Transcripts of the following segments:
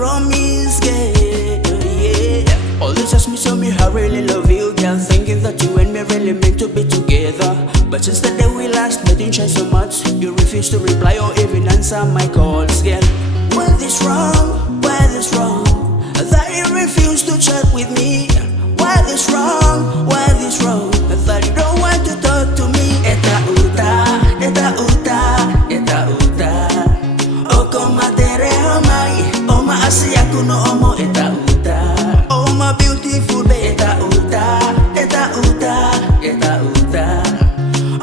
promise, girl, yeah. All this ask me, show me I really love you, girl. Thinking that you and me really meant to be together. But since the day we last met, you changed so much. You refuse to reply or even answer my calls, girl. What is wrong? What is wrong? That you refuse to chat with me. What is wrong? What is wrong? That you don't want to talk to me. Eta uta, eta uta, eta uta. Oko matere homai, oma asia kuno omo eta uta. Oh my beautiful baby, eta uta, eta uta, eta uta.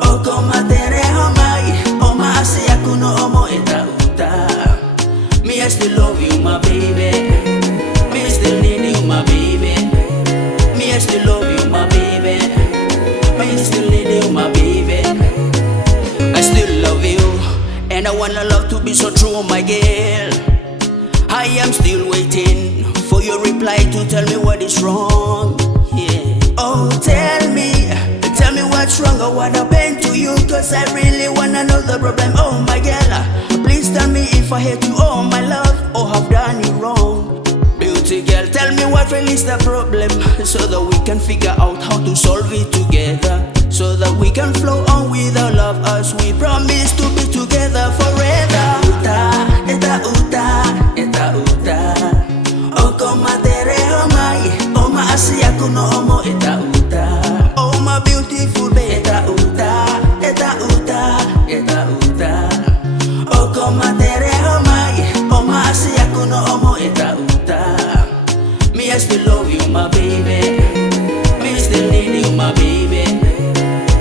Oko matere homai, oma asia kuno omo eta uta. Me I still love you, my baby. Me I still need you, my baby. Me I still love you, my baby. Me I still need you, my baby. I still love you, and I wanna love to be so true, my girl. I am still waiting for your reply to tell me what is wrong. Yeah. Oh, tell me what's wrong or what happened to you, 'cause I really wanna know the problem. Oh my girl, please tell me if I hate you, oh my love, or have done you wrong. Beauty girl, tell me what really is the problem, so that we can figure out how to solve it together, so that we can flow on with our love as we promise to be together forever. Uta, eta uta, eta uta. Oko matere homai, oma asia kuno omo eta uta. Oh my beautiful baby, eta uta, eta uta, eta uta. Oko matere homai, oma asia kuno omo eta uta. Me I still love you, my baby. Me I still need you, my baby.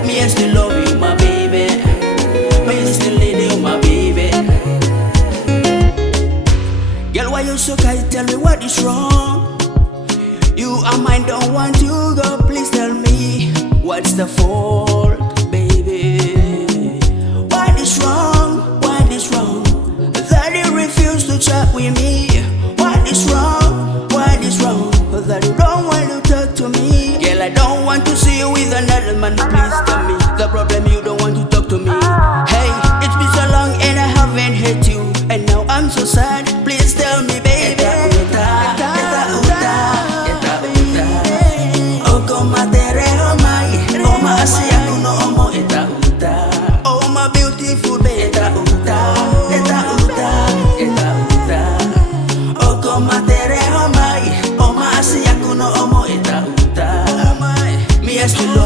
Me I still love you, my baby. Me I still need you, my baby. Girl, why you so kind? Tell me what is wrong. You and mine don't want to go. Please tell me what's the fault, baby. What is wrong? What is wrong? That you refuse to chat with me. What is wrong? What is wrong? That you don't want to talk to me. Girl, I don't want to see you with another man. Please tell me the problem. You don't want to talk to me. Hey, it's been so long and I haven't hurt you, and now I'm so sad. Please tell me, baby. Eta uta, eta uta, eta uta. Oko matere homai, oma asia kuno omo eta uta. Oh my beautiful baby, eta uta, eta uta, eta uta. Oko matere homai, oma asia kuno omo eta uta. Me I still love